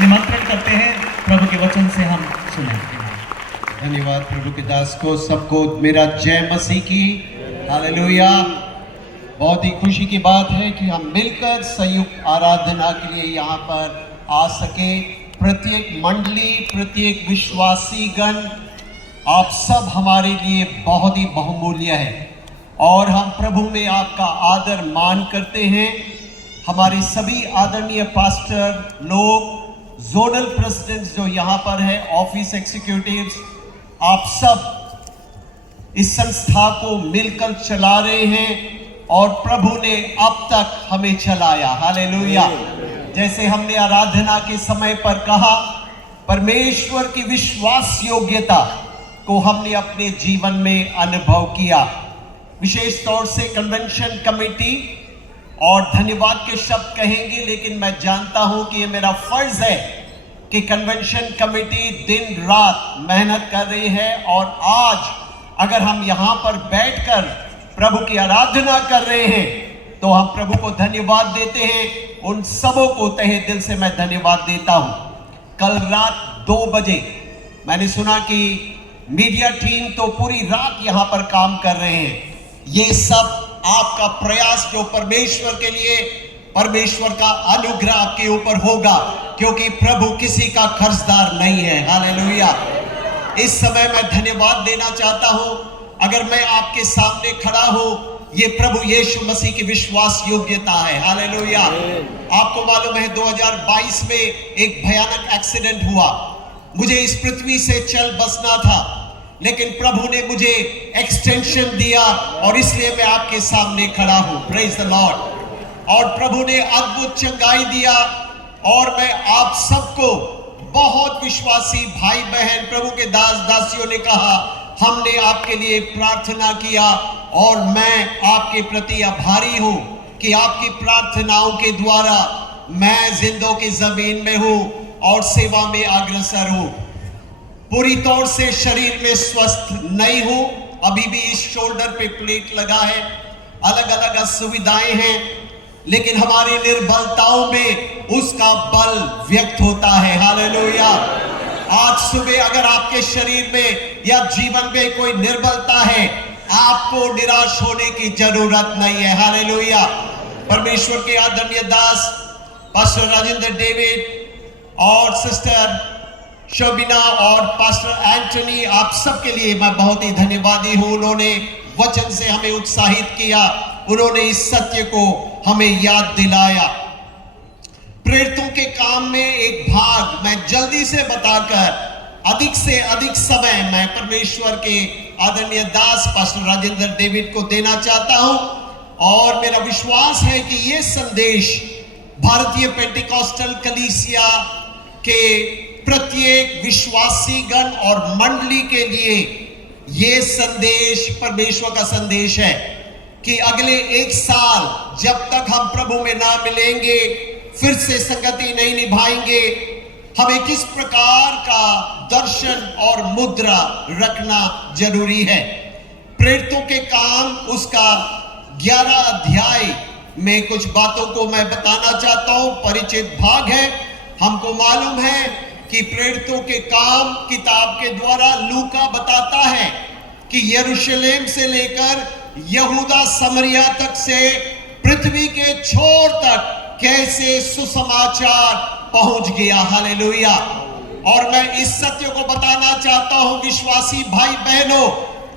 निमंत्रण करते हैं प्रभु के वचन से हम सुने। धन्यवाद प्रभु के दास को, सबको मेरा जय मसीह की। हालेलुया। बहुत ही खुशी की बात है कि हम मिलकर संयुक्त आराधना के लिए यहाँ पर आ सके। प्रत्येक मंडली, प्रत्येक विश्वासी गण, आप सब हमारे लिए बहुत ही बहुमूल्य है और हम प्रभु में आपका आदर मान करते हैं। हमारे सभी आदरणीय पास्टर लोग, जोनल प्रेसिडेंट्स जो यहाँ पर है, ऑफिस एग्जीक्यूटिव्स, आप सब इस संस्था को मिलकर चला रहे हैं और प्रभु ने अब तक हमें चलाया। हालेलुया। जैसे हमने आराधना के समय पर कहा, परमेश्वर की विश्वास योग्यता को हमने अपने जीवन में अनुभव किया। विशेष तौर से कन्वेंशन कमेटी, और धन्यवाद के शब्द कहेंगे, लेकिन मैं जानता हूं कि ये मेरा फर्ज है कि कन्वेंशन कमेटी दिन रात मेहनत कर रही है और आज अगर हम यहां पर बैठकर प्रभु की आराधना कर रहे हैं तो हम प्रभु को धन्यवाद देते हैं। उन सबों को तहे दिल से मैं धन्यवाद देता हूं। कल रात 2 बजे मैंने सुना कि मीडिया टीम तो पूरी रात यहां पर काम कर रहे हैं। ये सब आपका प्रयास जो परमेश्वर के लिए, परमेश्वर का अनुग्रह आपके ऊपर होगा, क्योंकि प्रभु किसी का कर्जदार नहीं है। हालेलुया। इस समय मैं धन्यवाद देना चाहता हूं। अगर मैं आपके सामने खड़ा हूं, ये प्रभु यीशु मसीह की विश्वास योग्यता है। हालेलुया। आपको मालूम है 2022 में एक भयानक एक्सीडेंट हुआ। मुझे इस पृथ्वी से चल बसना था, लेकिन प्रभु ने मुझे एक्सटेंशन दिया और इसलिए मैं आपके सामने खड़ा हूं। Praise the Lord. और प्रभु ने अद्भुत चंगाई दिया और मैं आप सबको, बहुत विश्वासी भाई बहन, प्रभु के दास दासियों ने कहा, हमने आपके लिए प्रार्थना किया और मैं आपके प्रति आभारी हूं कि आपकी प्रार्थनाओं के द्वारा मैं जिंदों की जमीन में हूं और सेवा में अग्रसर हूं। पूरी तौर से शरीर में स्वस्थ नहीं हूं, अभी भी इस शोल्डर पे प्लेट लगा है, अलग अलग असुविधाएं हैं, लेकिन हमारी निर्बलताओं में उसका बल व्यक्त होता है। हालेलुया। आज सुबह अगर आपके शरीर में या जीवन में कोई निर्बलता है, आपको निराश होने की जरूरत नहीं है। हालेलुया। परमेश्वर के आदरणीय दास पास्टर राजेंद्र डेविड और सिस्टर शोबिना और पास्टर एंटनी, आप सबके लिए मैं बहुत ही धन्यवादी हूं। उन्होंने वचन से हमें उत्साहित किया, उन्होंने इस सत्य को हमें याद दिलाया। प्रेरितों के काम में एक भाग मैं जल्दी से बताकर अधिक से अधिक समय मैं परमेश्वर के आदरणीय दास पास्टर राजेंद्र डेविड को देना चाहता हूं और मेरा विश्वास है कि यह संदेश भारतीय पेंटिकॉस्टल कलीसिया के प्रत्येक विश्वासी गण और मंडली के लिए यह संदेश परमेश्वर का संदेश है कि अगले 1 साल जब तक हम प्रभु में ना मिलेंगे, फिर से संगति नहीं निभाएंगे, हमें किस प्रकार का दर्शन और मुद्रा रखना जरूरी है। प्रेरितों के काम उसका 11 अध्याय में कुछ बातों को मैं बताना चाहता हूं। परिचित भाग है। हमको मालूम है कि प्रेरितों के काम किताब के द्वारा लूका बताता है कि यरूशलेम से लेकर यहूदा समरिया तक से पृथ्वी के छोर तक कैसे सुसमाचार पहुंच गया। हालेलुया। और मैं इस सत्य को बताना चाहता हूं विश्वासी भाई बहनों,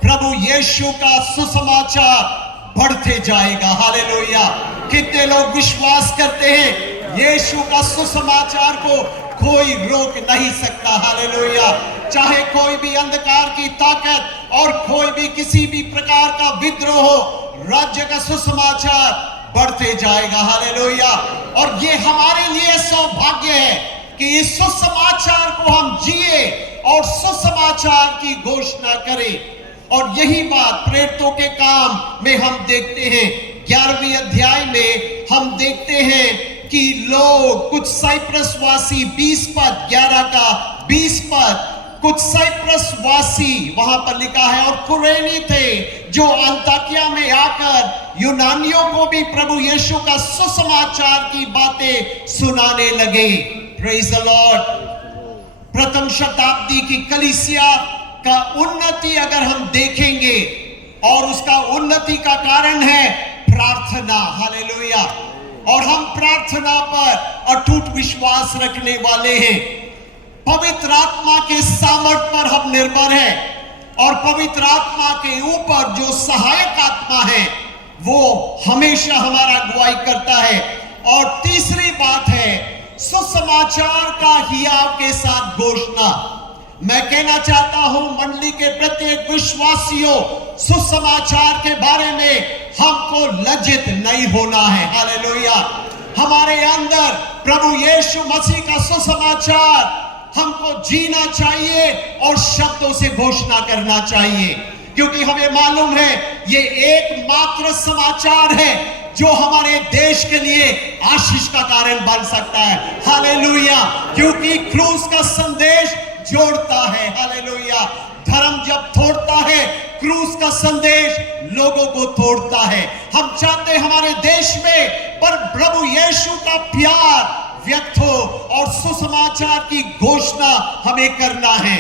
प्रभु यीशु का सुसमाचार बढ़ते जाएगा। हालेलुया। कितने लोग विश्वास करते हैं यीशु का सुसमाचार को कोई रोक नहीं सकता। हालेलुया। चाहे कोई भी अंधकार की ताकत और कोई भी किसी भी प्रकार का विद्रोह हो, राज्य का सुसमाचार बढ़ते जाएगा। हालेलुया। और ये हमारे लिए सौभाग्य है कि इस सुसमाचार को हम जिए और सुसमाचार की घोषणा करें। और यही बात प्रेरितों के काम में हम देखते हैं। 11वीं अध्याय में हम देखते हैं कि लोग, कुछ साइप्रस वासी, 20 पद, 11 का 20 पद, कुछ साइप्रस वासी वहां पर लिखा है, और कुरेनी थे जो अंताकिया में आकर यूनानियों को भी प्रभु यीशु का सुसमाचार की बातें सुनाने लगे। Praise the Lord. प्रथम शताब्दी की कलीसिया का उन्नति अगर हम देखेंगे और उसका उन्नति का कारण है प्रार्थना, हालेलुया। और हम प्रार्थना पर अटूट विश्वास रखने वाले हैं। पवित्र आत्मा के सामर्थ पर हम निर्भर हैं और पवित्र आत्मा के ऊपर जो सहायक आत्मा है वो हमेशा हमारा अगुवाई करता है। और तीसरी बात है सुसमाचार का हियाव के साथ घोषणा। मैं कहना चाहता हूं मंडली के प्रत्येक विश्वासियों, सुसमाचार के बारे में हमको लज्जित नहीं होना है, हालेलुया। हमारे अंदर प्रभु यीशु मसीह का सुसमाचार हमको जीना चाहिए और शब्दों से घोषणा करना चाहिए, क्योंकि हमें मालूम है ये एकमात्र समाचार है जो हमारे देश के लिए आशीष का कारण बन सकता है, हालेलुया। क्योंकि क्रूस का संदेश जोड़ता है, हालेलुया। धर्म जब तोड़ता है, क्रूस का संदेश लोगों को तोड़ता है। हम चाहते हैं हमारे देश में पर प्रभु यीशु का प्यार व्यक्त हो और सुसमाचार की घोषणा हमें करना है।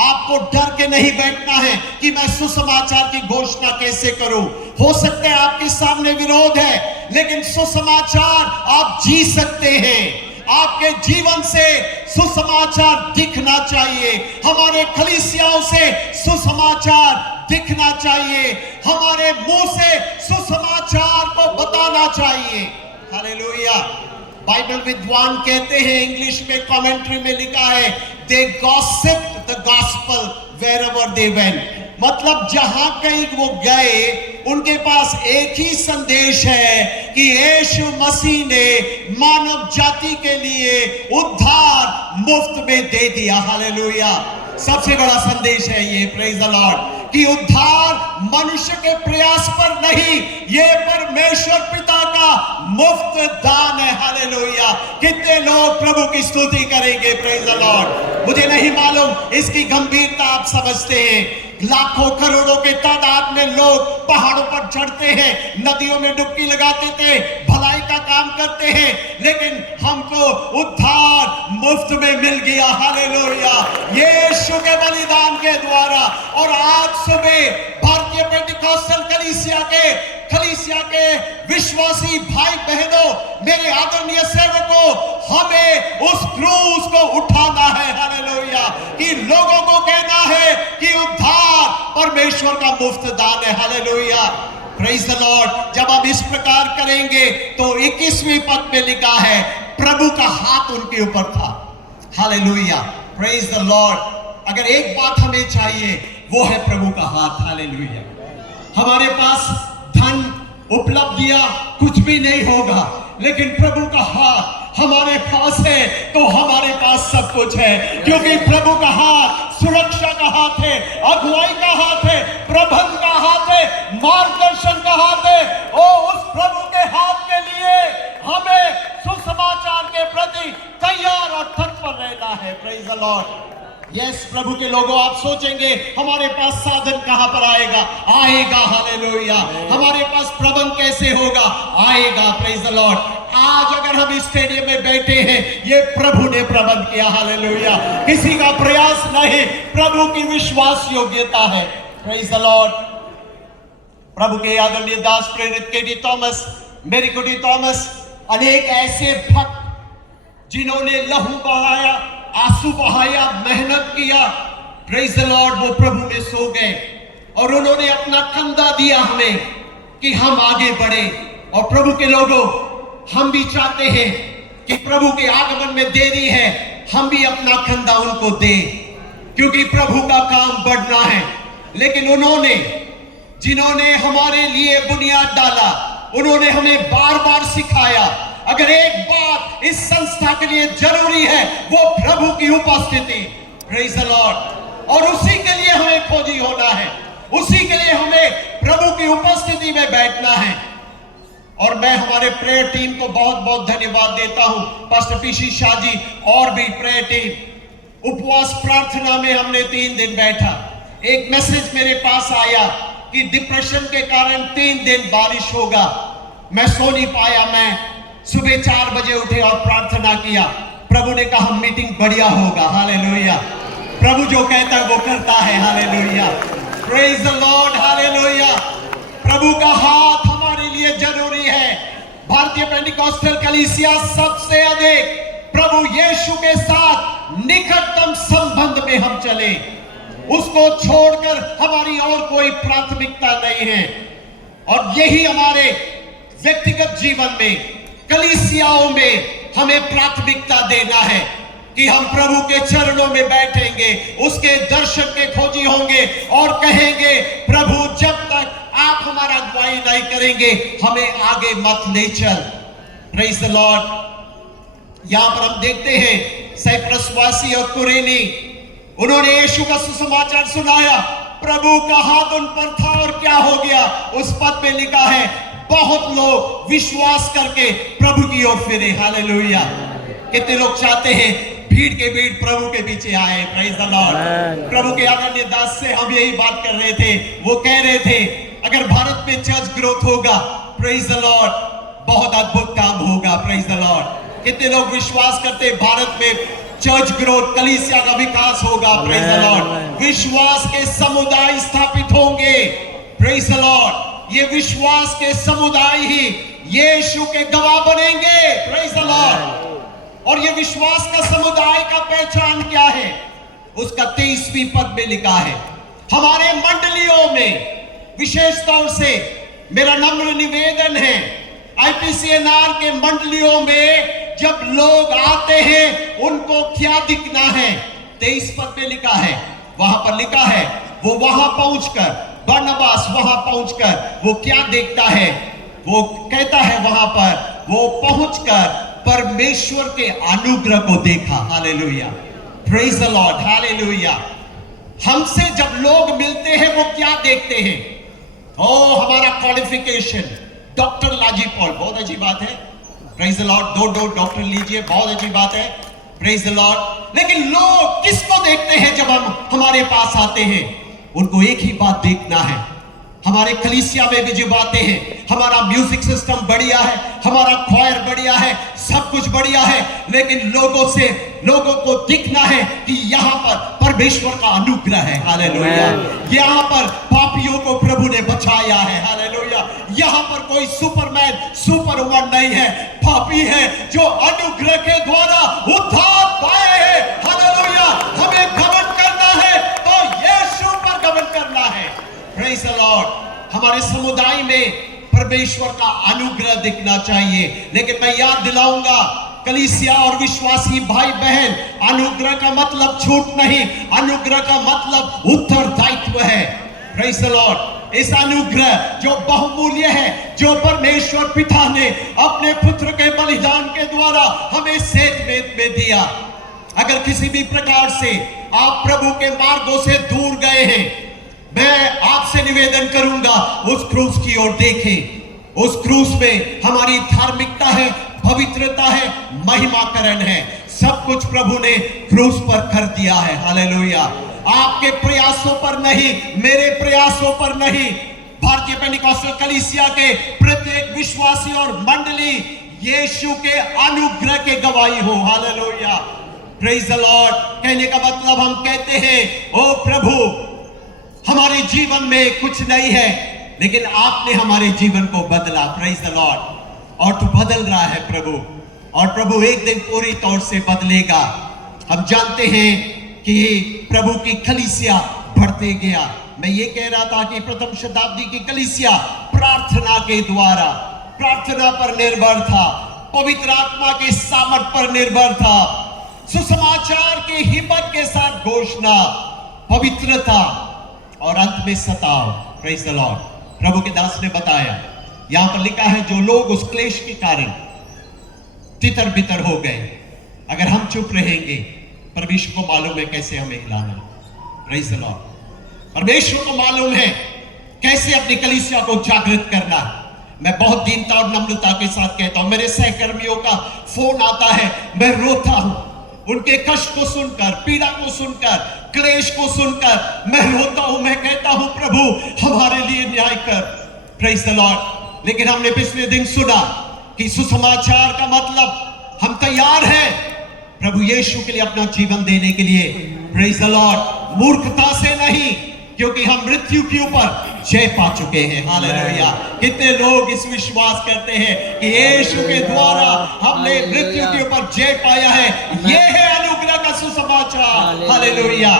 आपको डर के नहीं बैठना है कि मैं सुसमाचार की घोषणा कैसे करूं। हो सकता है आपके सामने विरोध है, लेकिन सुसमाचार आप जी सकते हैं। आपके जीवन से सुसमाचार दिखना चाहिए, हमारे कलीसियाओं से सुसमाचार दिखना चाहिए, हमारे मुंह से सुसमाचार को बताना चाहिए, हालेलुया। बाइबल विद्वान कहते हैं, इंग्लिश में कमेंट्री में लिखा है, they gossiped the gospel wherever they went. मतलब जहां कहीं वो गए उनके पास एक ही संदेश है कि यीशु मसीह ने मानव जाति के लिए उद्धार मुफ्त में दे दिया, हालेलुया। सबसे बड़ा संदेश है ये, प्रेज द लॉर्ड, कि उद्धार मनुष्य के प्रयास पर नहीं, ये परमेश्वर पिता का मुफ्त दान है, हालेलुया। कितने लोग प्रभु की स्तुति करेंगे, प्रेज द लॉर्ड। मुझे नहीं मालूम इसकी गंभीरता आप समझते हैं। लाखों करोड़ों के तादाद में लोग पहाड़ों पर चढ़ते हैं, नदियों में डुबकी लगाते थे, भलाई का काम करते हैं, लेकिन हमको उद्धार मुफ्त में मिल गया, हालेलुया, यीशु के बलिदान के द्वारा। और आज सुबह भारतीय पेंटिकॉस्टल कलीसिया के विश्वासी भाई बहनों, मेरे आदरणीय सेवकों, हमें उस क्रूस को उठाना है, हालेलुया, कि लोगों को कहना है कि उद्धार परमेश्वर का मुफ्त दान है, हालेलुया, प्रेज द लॉर्ड। जब हम इस प्रकार करेंगे तो 21वीं पद में लिखा है, प्रभु का हाथ उनके ऊपर था, हालेलुया, प्रेज द लॉर्ड। अगर एक बात हमें चाहिए वो है प्रभु का हाथ, हालेलुया। हमारे पास धन उपलब्धियां कुछ भी नहीं होगा, लेकिन प्रभु का हाथ हमारे पास है तो हमारे पास सब कुछ है, क्योंकि प्रभु का हाथ सुरक्षा का हाथ है, अगुवाई का हाथ है, प्रबंध का हाथ है, मार्गदर्शन का हाथ है। ओ उस प्रभु के हाथ के लिए हमें सुसमाचार के प्रति तैयार और तत्पर रहना है, प्रेज द लॉर्ड। यस प्रभु के लोगों, आप सोचेंगे हमारे पास साधन कहां पर आएगा, हालेलुया। हमारे पास प्रबंध कैसे होगा, आएगा, प्रेज द लॉर्ड। आज अगर हम इस स्टेडियम में बैठे हैं, ये प्रभु ने प्रबंध किया, हालेलुया, किसी का प्रयास नहीं, प्रभु की विश्वास योग्यता है, प्रेज द लॉर्ड। प्रभु के आदरणीय दास प्रेरित केडी थॉमस, मेरी कुटी थॉमस, अनेक ऐसे भक्त जिन्होंने लहू बहाया, आंसू बहाया, मेहनत किया, प्रेज द लॉर्ड, वो प्रभु में सो गए और उन्होंने अपना कंधा दिया हमें कि हम आगे बढ़े। और प्रभु के लोगों, हम भी चाहते हैं कि प्रभु के आगमन में देरी है, हम भी अपना कंधा उनको दें, क्योंकि प्रभु का काम बढ़ना है। लेकिन उन्होंने, जिन्होंने हमारे लिए बुनियाद डाला, उन्होंने हमें बार बार सिखाया, अगर एक बात इस संस्था के लिए जरूरी है वो प्रभु की उपस्थिति, प्रेज द लॉर्ड। और उसी के लिए हमें खोजी होना है, उसी के लिए हमें प्रभु की उपस्थिति में बैठना है। और मैं हमारे प्रेयर टीम को बहुत बहुत धन्यवाद देता हूं, पास्टर पीसी शाह जी और भी प्रेयर टीम। उपवास प्रार्थना में हमने 3 दिन बैठा। एक मैसेज मेरे पास आया कि डिप्रेशन के कारण 3 दिन बारिश होगा। मैं सो नहीं पाया, मैं सुबह 4 बजे उठे और प्रार्थना किया। प्रभु ने कहा मीटिंग बढ़िया होगा। हालेलुया। प्रभु जो कहता है वो करता है। Hallelujah. Praise the Lord. Hallelujah. प्रभु का हाथ हमारे लिए जरूरी है। भारतीय पेंटिकॉस्टल कलीसिया सबसे अधिक प्रभु यीशु के साथ निकटतम संबंध में हम चले, उसको छोड़कर हमारी और कोई प्राथमिकता नहीं है। और यही हमारे व्यक्तिगत जीवन में, कलीसियाओं में हमें प्राथमिकता देना है कि हम प्रभु के चरणों में बैठेंगे, उसके दर्शन के खोजी होंगे और कहेंगे प्रभु जब तक आप हमारा अगुवाई नहीं करेंगे हमें आगे मत ले चल। Praise the Lord. यहां पर हम देखते हैं साइप्रस वासी और कुरेनी, उन्होंने यीशु का सुसमाचार सुनाया, प्रभु का हाथ उन पर था और क्या हो गया? उस पद पे लिखा है बहुत लोग विश्वास करके प्रभु की ओर फिरे। हालेलुया। कितने लोग चाहते हैं भीड़ के भीड़ प्रभु के पीछे आए। Praise the Lord. प्रभु के आदरणीय दास से हम यही बात कर रहे थे, वो कह रहे थे अगर भारत में चर्च ग्रोथ होगा, प्रेज द लॉर्ड, बहुत अद्भुत काम होगा। Praise the Lord. कितने लोग विश्वास करते भारत में चर्च ग्रोथ, कलीसिया का विकास होगा। Praise the Lord. विश्वास के समुदाय स्थापित होंगे। Praise the Lord. ये विश्वास के समुदाय ही यीशु के गवाह बनेंगे। Praise the Lord. और ये विश्वास का समुदाय का पहचान क्या है? उसका 23वीं पद में लिखा है, हमारे मंडलियों में विशेष तौर से मेरा नम्र निवेदन है, IPCNR के मंडलियों में जब लोग आते हैं उनको क्या दिखना है? 23 पद में लिखा है, वहां पर लिखा है वो वहां पहुंचकर, बरनबास वहां पहुंचकर वो क्या देखता है? वो कहता है वहां पर वो पहुंचकर परमेश्वर के अनुग्रह को देखा। Hallelujah. Praise the Lord. Hallelujah. हमसे जब लोग मिलते हैं वो क्या देखते हैं? ओ हमारा क्वालिफिकेशन, डॉक्टर लाजी पॉल, बहुत अच्छी बात है। Praise the Lord. दो डॉक्टर लीजिए, बहुत अच्छी बात है। Praise the Lord. लेकिन लोग किसको देखते हैं जब हम हमारे पास आते हैं? उनको एक ही बात देखना है। हमारे कलीसिया में भी जो बातें हैं, हमारा म्यूजिक सिस्टम बढ़िया है, हमारा ख्वायर बढ़िया है, सब कुछ बढ़िया है, लेकिन लोगों को दिखना है कि यहाँ पर परमेश्वर का अनुग्रह है। हालेलुया। यहाँ पर पापियों को प्रभु ने बचाया है। हालेलुया। यहाँ पर कोई सुपरमैन सुपरवुमन नहीं है, पापी है जो अनुग्रह के द्वारा उद्धार पाए हैं। हालेलुया। हमें घमंड करना है तो यीशु पर घमंड करना है। Praise the Lord. हमारे समुदाय में परमेश्वर का अनुग्रह दिखना चाहिए। लेकिन मैं याद दिलाऊंगा कलीसिया और विश्वासी भाई बहन, अनुग्रह का मतलब छूट नहीं, अनुग्रह का मतलब उत्तरदायित्व है। Praise the Lord. इस अनुग्रह जो बहुमूल्य है, जो परमेश्वर पिता ने अपने पुत्र के बलिदान के द्वारा हमें सेध में दिया। अगर किसी भी प्रकार से आप प्रभु के मार्गों से दूर गए हैं, मैं आपसे निवेदन करूंगा उस क्रूस की ओर देखें। उस क्रूस में हमारी धार्मिकता है, पवित्रता है, महिमाकरण है, सब कुछ प्रभु ने क्रूस पर कर दिया है। हालेलुया। आपके प्रयासों पर नहीं, मेरे प्रयासों पर नहीं, भारतीय पेंटिकॉस्टल कलीसिया के प्रत्येक विश्वासी और मंडली यीशु के अनुग्रह के गवाही हो। हालेलुया। Praise the Lord. कहने का मतलब हम कहते हैं ओ प्रभु हमारे जीवन में कुछ नहीं है, लेकिन आपने हमारे जीवन को बदला। Praise the Lord. और तू बदल रहा है प्रभु, और प्रभु एक दिन पूरी तौर से बदलेगा। हम जानते हैं कि प्रभु की कलीसिया बढ़ते गया। मैं ये कह रहा था कि प्रथम शताब्दी की कलीसिया प्रार्थना के द्वारा, प्रार्थना पर निर्भर था, पवित्र आत्मा के सामर्थ पर निर्भर था, सुसमाचार की हिम्मत के साथ घोषणा, पवित्रता और अंत में सताव। Praise the Lord. प्रभु के दास ने बताया, यहां पर लिखा है जो लोग उस क्लेश के कारण तितर बितर हो गए, अगर हम चुप रहेंगे परमेश्वर को मालूम है कैसे हमें हिलाना। Praise the Lord. परमेश्वर को मालूम है कैसे अपनी कलीसिया को जागृत करना। मैं बहुत दीनता और नम्रता के साथ कहता हूं, मेरे सहकर्मियों का फोन आता है, मैं रोता हूं, उनके कष्ट को सुनकर, पीड़ा को सुनकर, क्लेश को सुनकर मैं रोता हूं। मैं कहता हूं प्रभु हमारे लिए न्याय कर। Praise the Lord. लेकिन हमने पिछले दिन सुना कि सुसमाचार का मतलब हम तैयार हैं, प्रभु यीशु के लिए अपना जीवन देने के लिए। Praise the Lord. मूर्खता से नहीं, क्योंकि हम मृत्यु के ऊपर जय पा चुके हैं। हालेलुया। कितने लोग इस विश्वास करते हैं कि यीशु के द्वारा हमने मृत्यु के ऊपर जय पाया है। यह है अनुग्रह का सुसमाचार। हालेलुया।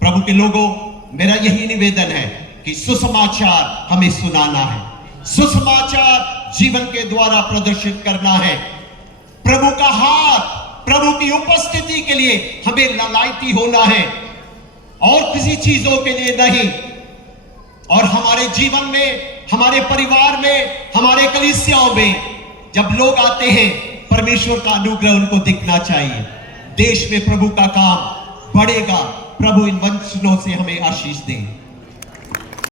प्रभु के लोगों, मेरा यही निवेदन है कि सुसमाचार हमें सुनाना है, सुसमाचार जीवन के द्वारा प्रदर्शित करना है। प्रभु का हाथ, प्रभु की उपस्थिति के लिए हमें ललायती होना है और किसी चीजों के लिए नहीं। और हमारे जीवन में, हमारे परिवार में, हमारे कलीसियाओं में जब लोग आते हैं, परमेश्वर का अनुग्रह उनको दिखना चाहिए। देश में प्रभु का काम बढ़ेगा। प्रभु इन वचनों से हमें आशीष दे।